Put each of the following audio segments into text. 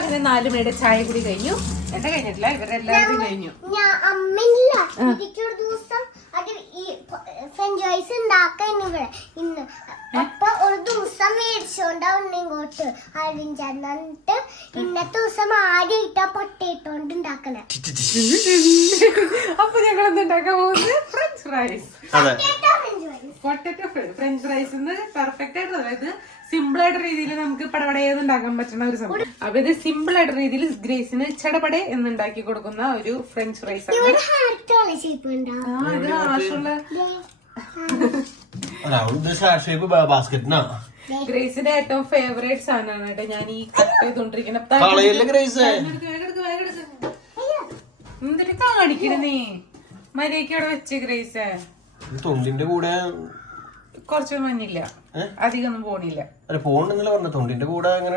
അങ്ങനെ നാല് മണിയുടെ ചായ കൂടി കഴിഞ്ഞു. എന്റെ കഴിഞ്ഞിട്ടില്ല ഇവരെല്ലാവരും കഴിഞ്ഞു. ഞാൻ അമ്മയില്ല. എനിക്കൊരു ദിവസം അത് ഈ ഫ്രഞ്ച് ഫ്രൈസ് ഉണ്ടാക്കാൻ ഇവിടെ. ഇന്ന്. അപ്പൊ ഒരു ദിവസം മേടിച്ചോണ്ടാവുന്ന ഇങ്ങോട്ട് ആരും ചെന്നിട്ട് ഇന്നത്തെ ദിവസം ആദ്യമായിട്ടാ പൊട്ടയിട്ടോണ്ട് ഉണ്ടാക്കണേ. അപ്പൊ ഞങ്ങൾ എന്തുണ്ടാക്കാൻ പോകുന്നത്? ഫ്രഞ്ച് ഫ്രൈസ് അതെ. French fries potato French fries perfect ആയിട്ട് അതായത് സിമ്പിൾ ആയിട്ട് രീതിയിൽ നമുക്ക് പടപടയെന്ന് ഉണ്ടാക്കാൻ പറ്റുന്ന ഒരു സംഭവം. അപ്പൊ ഇത് സിമ്പിൾ ആയിട്ട് രീതിയിൽ ഗ്രേസിന് എന്ന് എന്നുണ്ടാക്കി കൊടുക്കുന്ന ഒരു ഫ്രഞ്ച് ഫ്രൈസ് ആണ്. ഇത് ആവശ്യമുള്ള ഗ്രേസിന്റെ ഏറ്റവും ഫേവറേറ്റ് സാധനമാണ് കേട്ടോ. ഞാൻ ഈ കട്ട് ചെയ്തോണ്ടിരിക്കുന്ന എന്തിനാ കാണിക്കണേ മര്യാദയ്ക്ക് അവിടെ വെച്ച് ഗ്രേസ്. തൊണ്ടിന്റെ കൂടെ കുറച്ച് മഞ്ഞില്ല അധികമൊന്നും അധികം ഒന്നും പോണില്ല. അല്ല പോണെന്നല്ല പറഞ്ഞ തൊണ്ടിന്റെ കൂടെ അങ്ങനെ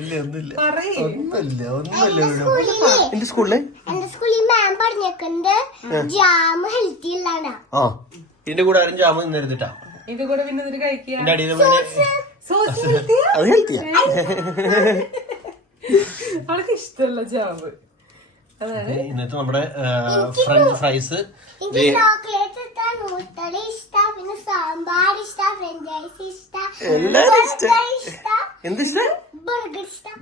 ഇല്ല ഒന്നുമില്ല. ഒന്നുമില്ല ഒന്നുമില്ല എന്റെ സ്കൂളിൽ എന്റെ സ്കൂളിൽ മാം പറഞ്ഞേക്കുന്നത് ജാം ഹെൽത്തി ഉള്ളതാണ്. ആ. ഇതിന്റെ കൂടെ ആരും ജാമ് നിന്നിരുന്നിട്ടാ ഇത് കൂടെ പിന്നെ ഇതിന് ഹെൽത്തിയാ? അത് ഹെൽത്തിയാ അവൾക്ക് ഇഷ്ടമല്ല ജാമ്പ് ഇന്നത്തെ നമ്മുടെ ഫ്രഞ്ച് ഫ്രൈസ് എനിക്ക് ചോക്ലേറ്റ് ഇഷ്ട നൂത്തളി ഇഷ്ട പിന്നെ സാമ്പാർ ഇഷ്ട ഫ്രഞ്ച് ഫ്രൈസ് ഇഷ്ട എല്ലാരും ഇഷ്ടം.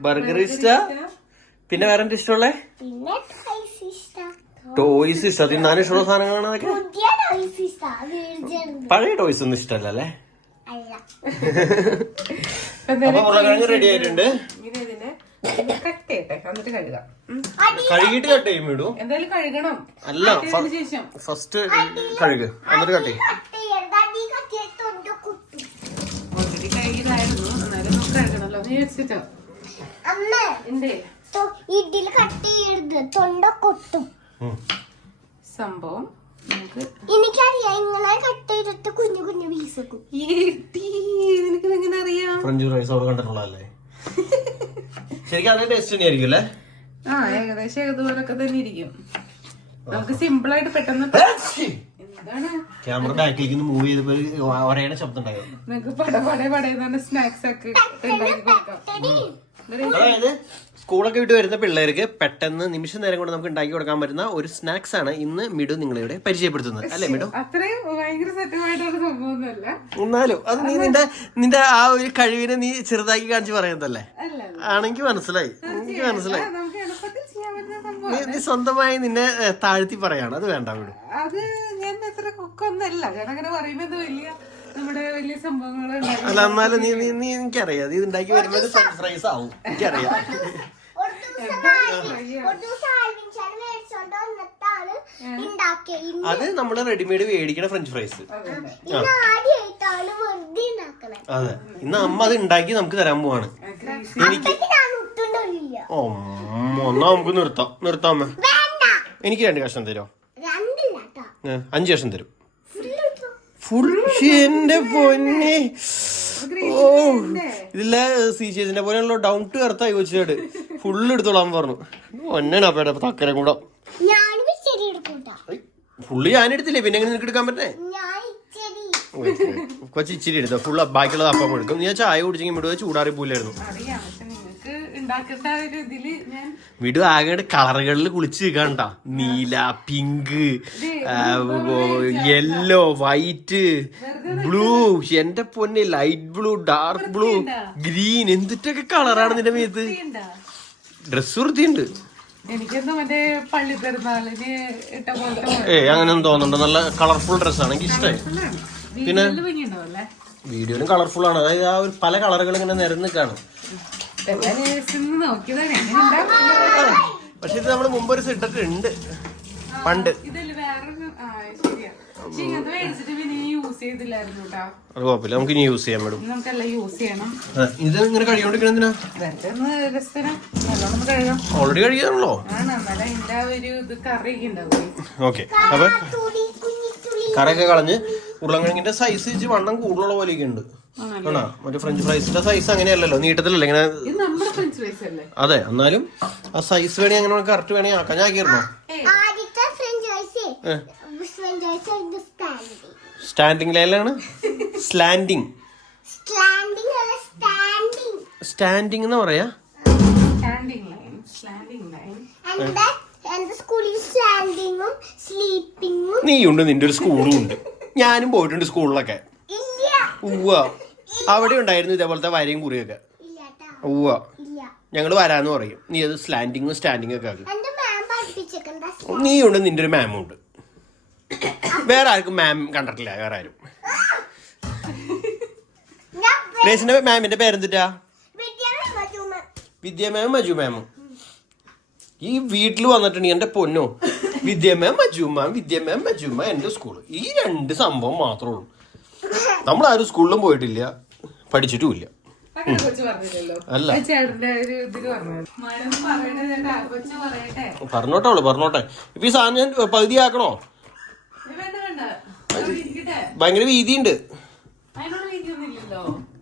ബർഗർ ഇഷ്ട? പിന്നെ വേറെ എന്താ ഇഷ്ടമുള്ളേ? പിന്നെ ടോയ്സ് ഇഷ്ട. ടോയ്സ് ഇഷ്ടം. തിന്നാൻ ഇഷ്ടമുള്ള സാധനങ്ങളാണ് അതൊക്കെ? പഴയ ടോയ്സ് ഒന്നും ഇഷ്ടമല്ല അല്ലേ? അപ്പൊ റെഡി ആയിട്ടുണ്ട്. കട്ട് ചെയ്യട്ടെ? എന്നിട്ട് കഴുകാം. കട്ട് ചെയ്യും എന്തായാലും കഴുകണം. അല്ല ശേഷം. ഫസ്റ്റ് കഴുക. എന്നിട്ട് കട്ട് ചെയ്യും. കട്ട് അടി കട്ട് തൊണ്ട് കുത്തും ഓൾറെഡി കഴുകിയതായിരുന്നു. എന്നാലും നമുക്ക് കഴുകണല്ലോ. നീ വെച്ചിട്ടോ? അമ്മ എന്തേ? തൊ- ഇതിൽ കട്ട് ചെയ്യരുത്. തൊണ്ട കൊത്തും. സംഭവം നമുക്ക് എനിക്കറിയാം ഇങ്ങനെ കട്ട് ചെയ്തിട്ട് കുഞ്ഞു കുഞ്ഞു പീസ് എങ്ങനെ അറിയാം? ഫ്രഞ്ച് റൈസ് അവിടെ കണ്ടിട്ടുള്ളതല്ലേ? ശരിക്കും അതിന്റെ ടേസ്റ്റ് തന്നെയായിരിക്കും അല്ലേ ആ ഏകദേശം ഏതുപോലൊക്കെ തന്നെ ഇരിക്കും. നമുക്ക് സിമ്പിൾ ആയിട്ട് പെട്ടെന്ന് എന്താണ്? ക്യാമറ ബാക്കിലേക്ക് മൂവ് ചെയ്തപ്പോ ഒരേടെ ശബ്ദം ഉണ്ടായോ. നിങ്ങക്ക് പടപടെ പടയുന്ന സ്നാക്സ് ഒക്കെ ഉണ്ടാക്കി കൊടുക്കാം. അതായത് സ്കൂളൊക്കെ വിട്ട് വരുന്ന പിള്ളേർക്ക് പെട്ടെന്ന് നിമിഷ നേരം കൊണ്ട് നമുക്ക് ഉണ്ടാക്കി കൊടുക്കാൻ പറ്റുന്ന ഒരു സ്നാക്സ് ആണ് ഇന്ന് മിഡു നിങ്ങളിവിടെ പരിചയപ്പെടുത്തുന്നത്. അല്ലേ മിഡു? അത്രയും ഭയങ്കര സെറ്റമായിട്ടുള്ള സംഭവമൊന്നുമല്ല. എന്നാലും അത് നീ നിന്റെ നിന്റെ ആ ഒരു കഴിവിനെ നീ ചെറുതാക്കി കാണിച്ച് പറയുന്നതല്ലേ? ആണെങ്കിൽ മനസ്സിലായി. എനിക്ക് മനസ്സിലായി. നീ സ്വന്തമായി നിന്നെ താഴ്ത്തി പറയാണ്. അത് വേണ്ട വിടും. അത് ഞാൻ അത്ര കുക്കൊന്നല്ല. ഞാൻ അങ്ങനെ പറയുന്നത് വലിയ അല്ല എന്നാലും നീ നീ എനിക്കറിയാം. ഇത് ഉണ്ടാക്കി വരുമ്പോൾ സർപ്രൈസ് ആവും. എനിക്കറിയാം. അത് നമ്മൾ റെഡിമെയ്ഡ് മേടിക്കണ ഫ്രഞ്ച് ഫ്രൈസ് അതെ ഇന്ന് അമ്മ അത് ഉണ്ടാക്കി നമുക്ക് തരാൻ പോവാണ്. എനിക്ക് ഓ ഒന്നാ നമുക്ക് നിർത്താം. നിർത്താം അമ്മ. വേണ്ട. എനിക്ക് രണ്ട് കഷ്ണം തരോ? അഞ്ച് കഷ്ണം തരും. ഫുൾ എന്റെ പൊന്നെ. ഓ ഇതിലെ ചേച്ചിന്റെ പോലെയുള്ള ഡൗൺ ടു എർത്തായി വെച്ചിട്ട് ഫുള്ള് എടുത്തോളാൻ പറഞ്ഞു. ഒന്നാണ് അപ്പേടെ തക്കരം കൂടെ. ഞാനും ഇച്ചിരി എടുക്കൂട്ടാ. ഫുള്ള് ഞാൻ എടുത്തില്ലേ? പിന്നെ എങ്ങനെ നിനക്ക് എടുക്കാൻ പറ്റേ ഞാൻ ഇച്ചിരി. കൊച്ചു ഇച്ചിരി എടുത്തോ? ഫുള്ള് ബാക്കിയുള്ളത് അപ്പം എടുക്കും. ഞാൻ ചായ കുടിച്ചെങ്കിൽ വിടുക ചൂടാറി പോലായിരുന്നു അറിയാം പക്ഷെ നിങ്ങൾക്ക് ഉണ്ടാക്കേണ്ട ഒരു ഇതിൽ ഞാൻ വിടു ആകെ കളറുകളിൽ കുളിച്ച് നിൽക്കണ്ട നീല പിങ്ക് യെല്ലോ വൈറ്റ് ബ്ലൂ എന്റെ പൊന്നെ light blue dark blue green എന്തിട്ടൊക്കെ കളറാണ് നിന്റെ മേത്ത്? ഡ്രസ് വൃത്തിയുണ്ട് എനിക്കെന്തോ മറ്റേ പള്ളി പെരുന്നാളിന് ഇട്ട പോലത്തെ ഏ തോന്നുന്നുണ്ട് നല്ല കളർഫുൾ ഡ്രസ്സാണ് എനിക്ക് ഇഷ്ടമായി പിന്നെ? വീഡിയോയിലും കളർഫുൾ ആണ്. അതായത് ആ ഒരു പല കളറുകൾ ഇങ്ങനെ നിരന്ന് കാണും പക്ഷെ ഇത് നമ്മൾ മുമ്പ് ഒരു ഇട്ടിട്ടുണ്ട് പണ്ട്. അത് കുഴപ്പമില്ല. നമുക്ക് ഇനി യൂസ് ചെയ്യാൻ ചെയ്യണം. ഇത് ഇങ്ങനെ ഓൾറെഡി കഴിക്കാണല്ലോ ഓക്കെ അപ്പൊ കറിയൊക്കെ കളഞ്ഞ് ഉരുളങ്കിഴങ്ങിന്റെ സൈസ് വെച്ച് വണ്ണം കൂടുതലുള്ള പോലെയൊക്കെ ഉണ്ട്. ആണോ? മറ്റേ ഫ്രഞ്ച് ഫ്രൈസിന്റെ സൈസ് അങ്ങനെയല്ലല്ലോ. നീട്ടത്തിലല്ല ഇങ്ങനെ ഇത് ഫ്രഞ്ച് ഫ്രൈസ് അല്ലേ? അതെ എന്നാലും ആ സൈസ് വേണേ അങ്ങനെ കറക്റ്റ് വേണേ ആക്കാൻ ഞാൻ ആക്കിയിരുന്നോ? സ്റ്റാൻഡിങ് ലൈനിലാണ് സ്ലാൻഡിങ് സ്റ്റാൻഡിങ് സ്റ്റാൻഡിങ് സ്റ്റാൻഡിങ് എന്ന് പറയാ? സ്റ്റാൻഡിങ് ലൈൻ സ്ലാൻഡിങ് ലൈൻ എന്റെ എന്റെ സ്കൂളിൽ സ്റ്റാൻഡിങ്ങും സ്ലീപ്പിങ്ങും നീ ഉണ്ട് നിന്റെ ഒരു സ്കൂളും ഉണ്ട്. ഞാനും പോയിട്ടുണ്ട് സ്കൂളിലൊക്കെ. ഇല്ല. ഉവ്വ. അവിടെ ഉണ്ടായിരുന്നു ഇതേപോലത്തെ വരയും കുറിയൊക്കെ. ഇല്ലാട്ടാ. ഉവ്വ. ഇല്ല. ഞങ്ങൾ വരാന്ന് പറയും. നീ അത് സ്ലാൻഡിങ്ങും സ്റ്റാൻഡിങ്ങും ഒക്കെ ആക്കും. നീയുണ്ട് മാം പഠിപ്പിച്ചേക്കണ്ട നീ ഉണ്ട് നിന്റെ ഒരു മാമും ഉണ്ട്. വേറെ ആർക്കും മാം കണ്ടിട്ടില്ല വേറെ ആരും. ഗ്രേസിന്റെ മാമിന്റെ പേരെന്തിട്ടാ? വിദ്യ മാം മജു മാമും ഈ വീട്ടിൽ വന്നിട്ടുണ്ട് എന്റെ പൊന്നോ? വിദ്യ മാം മജു മാം വിദ്യ മാം മജു മാം എന്റെ സ്കൂൾ ഈ രണ്ട് സംഭവം മാത്രമേ ഉള്ളൂ. നമ്മൾ ആരും സ്കൂളിലും പോയിട്ടില്ല. പഠിച്ചിട്ടുമില്ല. അല്ല. പറഞ്ഞോട്ടെ അവൾ പറഞ്ഞോട്ടെ. ഇപ്പൊ ഈ സാധനം ഞാൻ പകുതിയാക്കണോ ഏ, വേണ്ട വേണ്ട അത് ഇരിക്കട്ടെ ഭയങ്കര വീതിയുണ്ട്.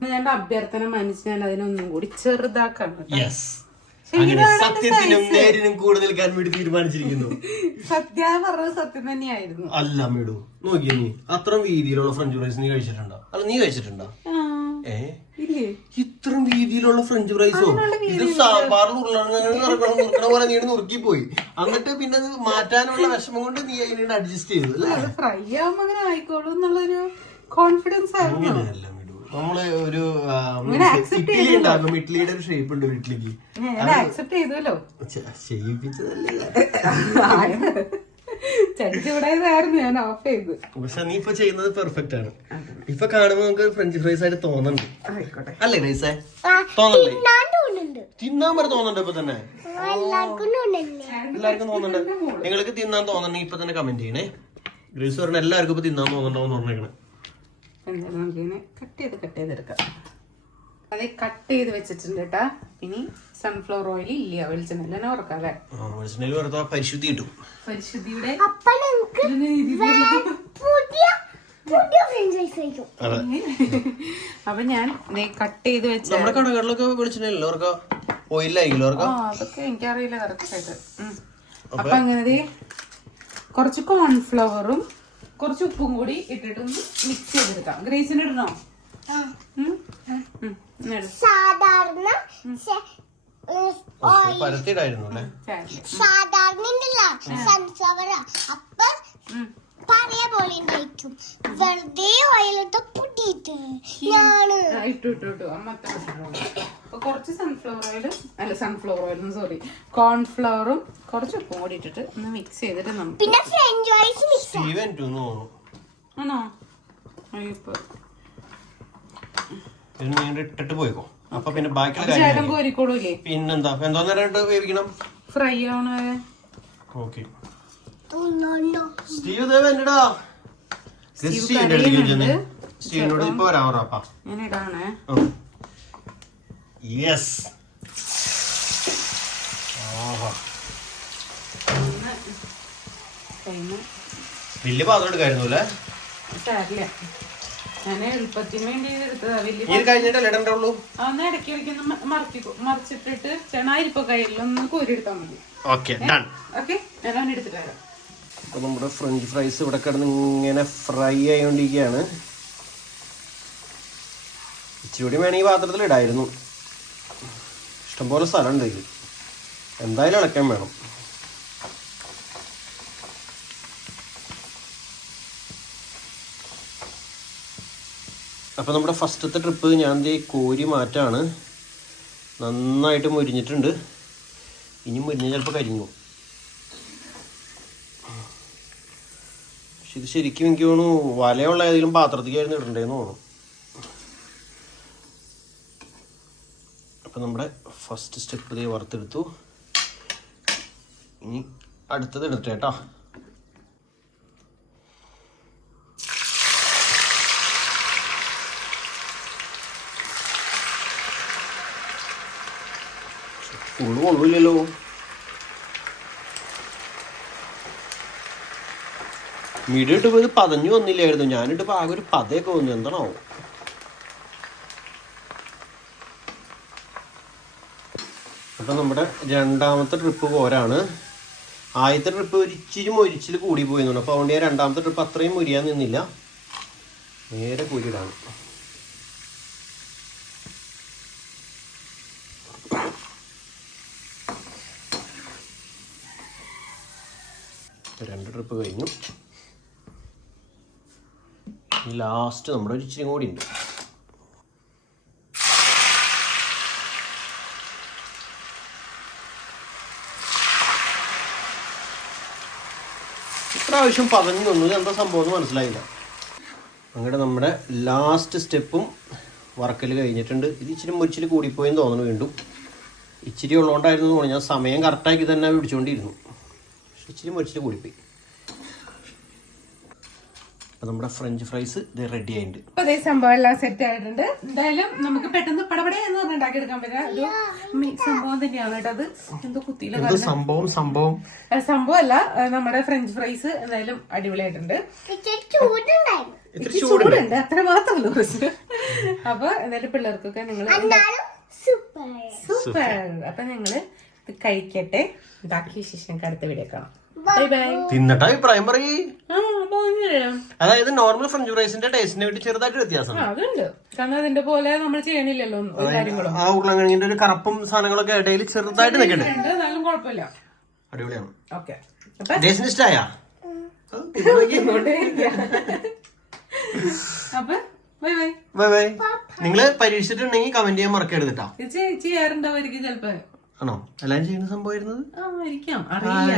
ഞാൻ അഭ്യർത്ഥന മനസ്സിൽ ഞാൻ അതിനൊന്നും കൂടി ചെറുതാക്കാം സത്യത്തിനും നേരിനും കൂടുതൽ ഞാൻ വേണ്ടി തീരുമാനിച്ചിരിക്കുന്നു. സത്യം പറഞ്ഞത് സത്യം തന്നെയായിരുന്നു. അല്ല മേഡു നോക്കിയ നീ. അത്ര വീതിയിലുള്ള ഫ്രഞ്ച് ഫ്രൈസ് നീ കഴിച്ചിട്ടുണ്ടോ? അല്ല നീ കഴിച്ചിട്ടുണ്ടോ? ആ, ഇല്ലേ? ഇത്രയും വീതിയിലുള്ള ഫ്രഞ്ച് ഫ്രൈസോ ഇത് സാമ്പാറിൽ ഉരുളണ പോലെ നീ നുറുക്കി പോയി. എന്നിട്ട് പിന്നെ അത് മാറ്റാനുള്ള വിഷമം കൊണ്ട് നീ അതിനോട് അഡ്ജസ്റ്റ് ചെയ്തു അല്ലേ? ഫ്രൈ ആവുമ്പോ അങ്ങനെ ആയിക്കോളൂ എന്നുള്ളൊരു കോൺഫിഡൻസ് ആയിരുന്നു. നമ്മൾ ഒരു ഇഡ്ഡലി ഉണ്ടാക്കും. ഇഡ്ഡലിയുടെ ഒരു ഷേപ്പ് ഉണ്ട് ഒരു ഇഡ്ഡലിക്ക് ഞാൻ ചടിച്ചുവിടായതായിരുന്നു ഞാൻ ഓഫ് ചെയ്ത്. പക്ഷെ നീ ഇപ്പൊ ചെയ്യുന്നത് പെർഫെക്റ്റ് ആണ്. ഇപ്പൊ കാണുമ്പോ നമുക്ക് ഫ്രഞ്ച് ഫ്രൈസ് ആയിട്ട് തോന്നുന്നുണ്ട് അല്ലേ തോന്നണ്ടേ? തിന്നാൻ തോന്നുന്നുണ്ട്. തിന്നാൻ വരെ തോന്നുന്നുണ്ട് ഇപ്പൊ തന്നെ? എല്ലാവർക്കും തോന്നുന്നുണ്ട്. നിങ്ങൾക്ക് തിന്നാൻ തോന്നുന്നുണ്ടെങ്കിൽ ഇപ്പൊ തന്നെ കമന്റ് ചെയ്യണേ. ഗ്രേസ് പറഞ്ഞ എല്ലാവർക്കും ഇപ്പൊ തിന്നാൻ തോന്നുന്നുണ്ടോ എന്ന് പറഞ്ഞേക്കണേ കട്ട് ചെയ്ത് കട്ട് ചെയ്തെടുക്കാം. അത് കട്ട് ചെയ്ത് വെച്ചിട്ടുണ്ട് കേട്ടാ ഇനി സൺഫ്ലവർ ഓയിൽ ഇല്ല വെളിച്ചെണ്ണ തന്നെ ഓർക്കാം അല്ലേ? ആ വെളിച്ചെണ്ണയിൽ വെറുതെ പരിശുദ്ധി കിട്ടും. പരിശുദ്ധിയുടെ അപ്പൊ ഞാൻ കട്ട് ചെയ്ത് വെച്ച നമ്മുടെ കടകളിലൊക്കെ അതൊക്കെ എനിക്കറിയില്ല കറക്റ്റ് ആയിട്ട്. അപ്പൊ അങ്ങനെ ദേ കുറച്ച് കോൺഫ്ലവറും കുറച്ച് ഉപ്പും കൂടി ഇട്ടിട്ടൊന്ന് മിക്സ് ചെയ്തെടുക്കാം. ഗ്രേസിന് ഇടണോ. സാധാരണ പരത്തിയിടായിരുന്നു അല്ലേ. സാധാരണ സൺഫ്ലവർ. അപ്പൊ. പഴയ പോലെ ഉണ്ടായിരിക്കും വെറുതെ ഓയിലിട്ട് പൊടിയിട്ട് ഞാൻ. കുറച്ച് സൺഫ്ലവർ ഓയിലും അല്ല സൺഫ്ലവർ ഓയിലും സോറി കോൺഫ്ലവറും കുറച്ച് ഉപ്പും കൂടി ഇട്ടിട്ട് ഒന്ന് മിക്സ് ചെയ്തിട്ട് നമുക്ക് പിന്നെ ഫ്രഞ്ച് ഫ്രൈസ് മിക്സ് ആണോ? അയ്യോ, ഇപ്പൊ ഇത് ഇട്ടിട്ട് പോയിക്കോ. അപ്പൊ പിന്നെ ബാക്കിയുള്ള ചേട്ടൻ കാര്യം കോരിക്കോളൂലേ പിന്നെന്താ? എന്തോ നേരം വേവിക്കണം? ഫ്രൈ ആവണ ഓക്കെ. സ്റ്റീവ് ദേവ് എന്റെടാ സ്റ്റീവിന്റെ അടുത്തേക്ക് ചെന്ന് സ്റ്റീവിനോട് ഇപ്പൊ വരാൻ പറ ഞാൻ ഇടാണേ. യെസ് വലിയ പാത്രം എടുക്കായിരുന്നു അല്ലേ? സാരില്ല ഞാൻ എളുപ്പത്തിന് വേണ്ടി ഇത് എടുത്തതാ വലിയ ഇത് കഴിഞ്ഞിട്ടല്ലേ ഇടണ്ടുള്ളൂ ഒന്ന് ഇടയ്ക്ക് ഇടയ്ക്ക് ഒന്ന് മറക്കി മറിച്ചിട്ടിട്ട് ചെണായിരിപ്പോ കയ്യിൽ ഒന്ന് കോരിയെടുത്താൽ മതി. ഓക്കെ ഡൺ ഓക്കെ ഞാൻ അവൻ എടുത്തിട്ട് വരാം. അപ്പൊ നമ്മുടെ ഫ്രഞ്ച് ഫ്രൈസ് ഇവിടെ കിടന്ന് ഇങ്ങനെ ഫ്രൈ ആയിക്കൊണ്ടിരിക്കുകയാണ് ഇച്ചിരി വേണമെങ്കിൽ പാത്രത്തിൽ ഇടായിരുന്നു ഇഷ്ടംപോലെ സ്ഥലമുണ്ട് ഇതിൽ എന്തായാലും ഇളക്കാൻ വേണം. അപ്പോൾ നമ്മുടെ ഫസ്റ്റത്തെ ട്രിപ്പ് ഞാൻ ദേ കോരി മാറ്റാണ്. നന്നായിട്ട് മുരിഞ്ഞിട്ടുണ്ട്. ഇനി മുരിഞ്ഞ ചിലപ്പോൾ കരിഞ്ഞു പക്ഷെ ഇത് ശരിക്കും എനിക്ക് തോന്നുന്നു വലയുള്ള ഏതെങ്കിലും പാത്രത്തിലേക്കായിരുന്നു ഇടണ്ടേന്ന് തോന്നുന്നു. അപ്പം നമ്മുടെ ഫസ്റ്റ് സ്റ്റെപ്പ് ഇതേ വറുത്തെടുത്തു. ഇനി അടുത്തത് എടുത്തേ കേട്ടോ ഫുള്ള് കൊള്ളില്ലല്ലോ മീഡിയം ഇട്ടപ്പോൾ ഇത് പതഞ്ഞു വന്നില്ലായിരുന്നു. ഞാനിട്ടപ്പോൾ ആകെ ഒരു പതയൊക്കെ വന്നു. എന്താണോ അപ്പം നമ്മുടെ രണ്ടാമത്തെ ട്രിപ്പ് പോരാണ് ആദ്യത്തെ ട്രിപ്പ് ഒരു ഇച്ചിരി മൊരിച്ചിൽ കൂടി പോയിരുന്നു അപ്പോൾ അതുകൊണ്ട് ഞാൻ രണ്ടാമത്തെ ട്രിപ്പ് അത്രയും മുരിയാൻ നിന്നില്ല. നേരെ കൂരിയിടാണ് ട്രിപ്പ് കഴിഞ്ഞു. ഈ ലാസ്റ്റ് നമ്മുടെ ഒരു ഇച്ചിരി കൂടി ഉണ്ട്. ഇപ്രാവശ്യം പതഞ്ഞു ഒന്നും എന്താ സംഭവം എന്ന് മനസ്സിലായില്ല. അങ്ങനെ നമ്മുടെ ലാസ്റ്റ് സ്റ്റെപ്പും വർക്കൽ കഴിഞ്ഞിട്ടുണ്ട്. ഇത് ഇച്ചിരി മുരിച്ചിരി കൂടിപ്പോയെന്ന് തോന്നുന്നു വീണ്ടും. ഇച്ചിരി ഉള്ളതുകൊണ്ടായിരുന്നു തോന്നുന്നു. ഞാൻ സമയം കറക്റ്റാക്കി തന്നെ പിടിച്ചുകൊണ്ടിരുന്നു പക്ഷെ ഇച്ചിരി മുരിച്ചിരി കൂടിപ്പോയി. അപ്പം നമ്മുടെ ഫ്രഞ്ച് ഫ്രൈസ് ഇത് റെഡി ആയിട്ടുണ്ട്. അപ്പൊ അതേ സംഭവം എല്ലാം സെറ്റ് ആയിട്ടുണ്ട്. എന്തായാലും നമുക്ക് പെട്ടെന്ന് പടപടേ എന്ന് പറഞ്ഞ് ഉണ്ടാക്കിയെടുക്കാൻ പറ്റില്ല. ഒരു ഇത് സംഭവം തന്നെയാണ് കേട്ടോ അത്. എന്തോ കുത്തിയില്ല സംഭവം സംഭവം. സംഭവം അല്ല നമ്മുടെ ഫ്രഞ്ച് ഫ്രൈസ് എന്തായാലും അടിപൊളിയായിട്ടുണ്ട്. ചൂടുണ്ട്. അത്ര മാത്രമല്ല അപ്പൊ എന്തായാലും പിള്ളേർക്കൊക്കെ നിങ്ങൾ സൂപ്പർ സൂപ്പർ അപ്പൊ നിങ്ങൾ ഇത് കഴിക്കട്ടെ. ബാക്കി ശേഷം അടുത്ത വീഡിയോ കാണാം. തിന്നിട്ട് അഭിപ്രായം പറയ. അതായത് നോർമൽ ഫ്രഞ്ച് ഫ്രൈസിന്റെ ടേസ്റ്റിനെ വേണ്ടി ചെറുതായിട്ട് വ്യത്യാസം അതിന്റെ പോലെ നമ്മൾ ചെയ്യണില്ലല്ലോ ഒന്നും, ഒരു കാര്യങ്ങളും. ആ ഉരുളങ്കിഴങ്ങിന്റെ ഒരു കറുപ്പും സാധനങ്ങളൊക്കെ ഇടയിൽ ചെറുതായിട്ട് നിൽക്കട്ടെ ഉണ്ട്, എന്നാലും കുഴപ്പമില്ല. അടിപൊളിയാണ്. ടേസ്റ്റിന് അപ്പൊ ബൈ ബൈ. Bye bye. നിങ്ങൾ പരീക്ഷിച്ചിട്ടുണ്ടെങ്കിൽ കമന്റ് ചെയ്യാൻ മറക്കരുത് കേട്ടോ ചെലപ്പോ ചെയ്യാറുണ്ടാവുമായിരിക്കും ചിലപ്പോ. ആണോ? എല്ലാരും ചെയ്യുന്ന സംഭവമായിരുന്നത് ആ ആയിരിക്കാം അറിയില്ല.